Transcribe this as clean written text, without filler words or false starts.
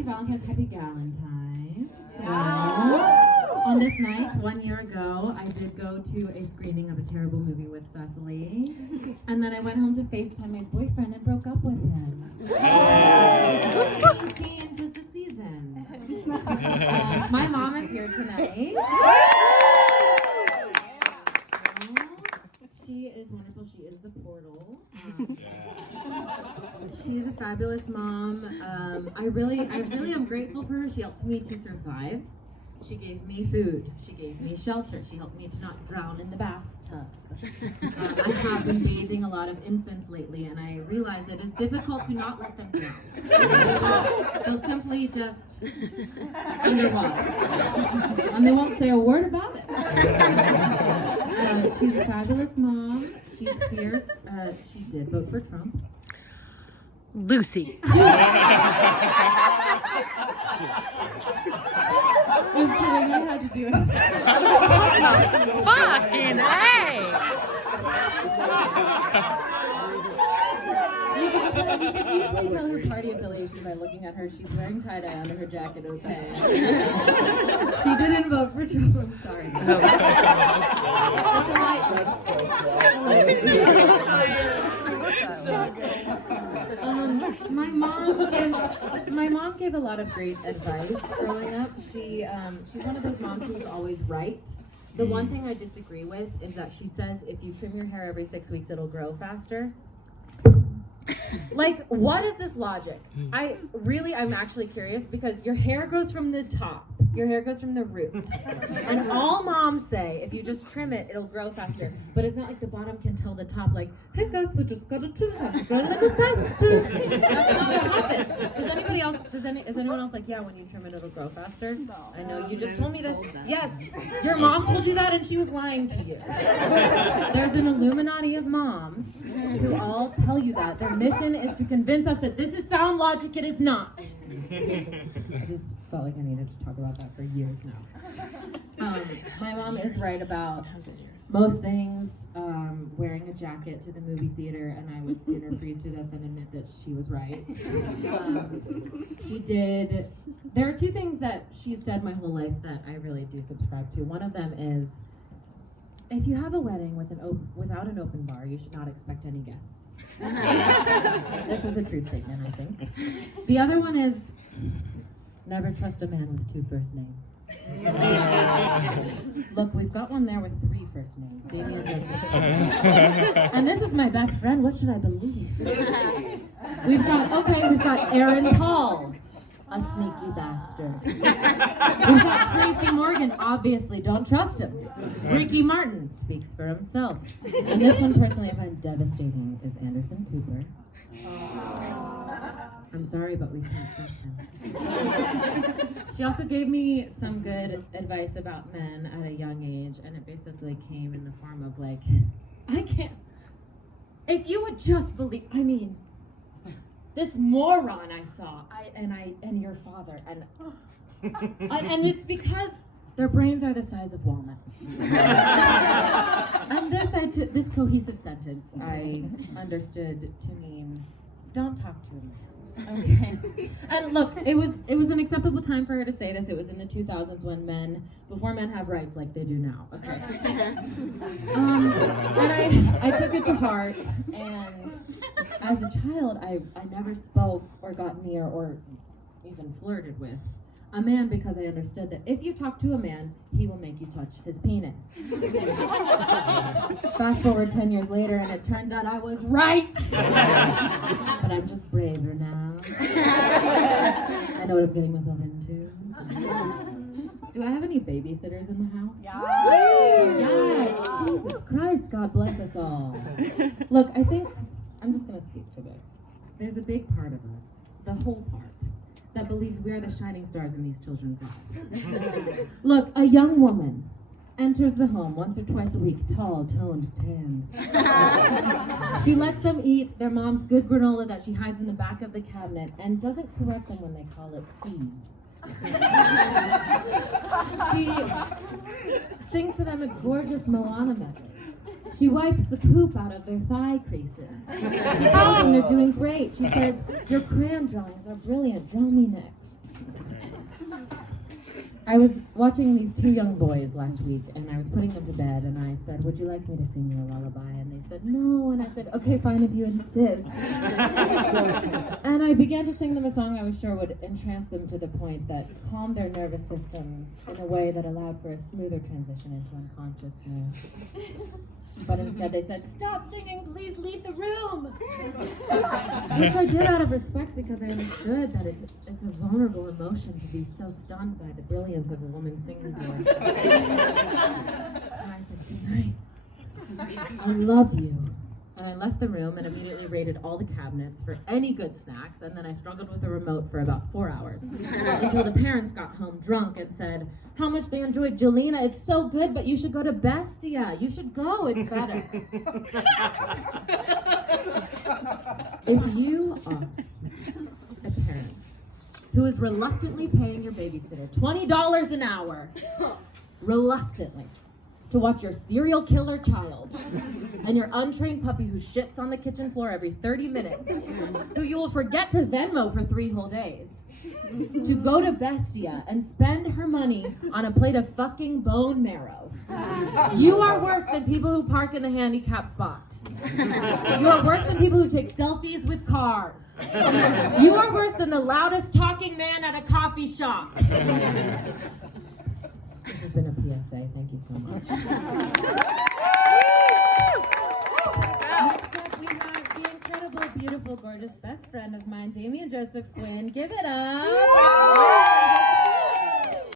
happy Valentine's, happy Galentine. So, on this night, 1 year ago, I did go to a screening of a terrible movie with Cecily. And then I went home to FaceTime my boyfriend and broke up with him. Change is the season. My mom is here tonight. She is wonderful. She is the portal. She's a fabulous mom. I really am grateful for her. She helped me to survive. She gave me food. She gave me shelter. She helped me to not drown in the bathtub. I have been bathing a lot of infants lately, and I realize it is difficult to not let them drown. They'll simply just underwater, and they won't say a word about it. She's a fabulous mom. She's fierce. She did vote for Trump. Lucy. I'm kidding, I had to do it. Fucking A! You can easily tell her party affiliation by looking at her. She's wearing tie-dye under her jacket, okay? She didn't vote for Trump, I'm sorry. My mom gave a lot of great advice growing up. She's one of those moms who was always right. The one thing I disagree with is that she says if you trim your hair every 6 weeks, it'll grow faster. Like, what is this logic? I'm actually curious because your hair grows from the top. Your hair goes from the root. And all moms say, if you just trim it, it'll grow faster. But it's not like the bottom can tell the top, like, hey guys, we just got to trim it. Go a little faster. That's not what happens. Is anyone else like, yeah, when you trim it, it'll grow faster? No. I know, you just told me this. Yes, your mom told you that and she was lying to you. There's an Illuminati of moms who all tell you that. Their mission is to convince us that this is sound logic. It is not. I just felt like I needed to talk about that for years now. My mom is right about most things. Wearing a jacket to the movie theater, and I would sooner freeze to death than admit that she was right. She did. There are two things that she said my whole life that I really do subscribe to. One of them is, if you have a wedding without an open bar, you should not expect any guests. This is a true statement, I think. The other one is, never trust a man with 2 first names. Look, we've got one there with 3 first names, Davey and Joseph. And this is my best friend. What should I believe? We've got Aaron Paul, a sneaky bastard. We've got Tracy Morgan, obviously, don't trust him. Ricky Martin speaks for himself. And this one, personally, I find devastating, is Anderson Cooper. I'm sorry, but we can't trust him. She also gave me some good advice about men at a young age, and it basically came in the form of like, if you would just believe, this moron I saw, and your father, and it's because their brains are the size of walnuts. And this cohesive sentence I understood to mean, don't talk to him. Okay. And look, it was an acceptable time for her to say this. It was in the 2000s when before men have rights like they do now. Okay. And I took it to heart, and as a child, I never spoke or got near or even flirted with a man because I understood that if you talk to a man, he will make you touch his penis. Fast forward 10 years later, and it turns out I was right. But I'm just braver now. I know what I'm getting myself into. Do I have any babysitters in the house? Yeah. Jesus Christ, God bless us all. Look, I think I'm just going to speak to this. There's a big part of us, the whole part, that believes we're the shining stars in these children's lives. Look, a young woman enters the home once or twice a week, tall, toned, tanned. She lets them eat their mom's good granola that she hides in the back of the cabinet and doesn't correct them when they call it seeds. She sings to them a gorgeous Moana medley. She wipes the poop out of their thigh creases. She tells them they're doing great. She says, your crayon drawings are brilliant. Draw me next. I was watching these two young boys last week, and I was putting them to bed, and I said, would you like me to sing you a lullaby? And they said, no, and I said, okay, fine, if you insist. And I began to sing them a song I was sure would entrance them to the point that calmed their nervous systems in a way that allowed for a smoother transition into unconsciousness. But instead they said, stop singing, please leave the room! Which I did out of respect because I understood that it's a vulnerable emotion to be so stunned by the brilliance of a woman's singing voice. And I said, good night. I love you. And I left the room and immediately raided all the cabinets for any good snacks, and then I struggled with the remote for about 4 hours. Until the parents got home drunk and said how much they enjoyed Jelena. It's so good, but you should go to Bestia. You should go, it's better. If you are a parent who is reluctantly paying your babysitter $20 an hour, reluctantly, to watch your serial killer child and your untrained puppy who shits on the kitchen floor every 30 minutes, who you will forget to Venmo for 3 whole days, to go to Bestia and spend her money on a plate of fucking bone marrow. You are worse than people who park in the handicap spot. You are worse than people who take selfies with cars. You are worse than the loudest talking man at a coffee shop. This has been a PSA. Thank you so much. Next up, we have the incredible, beautiful, gorgeous best friend of mine, Damien Joseph Quinn. Give it up.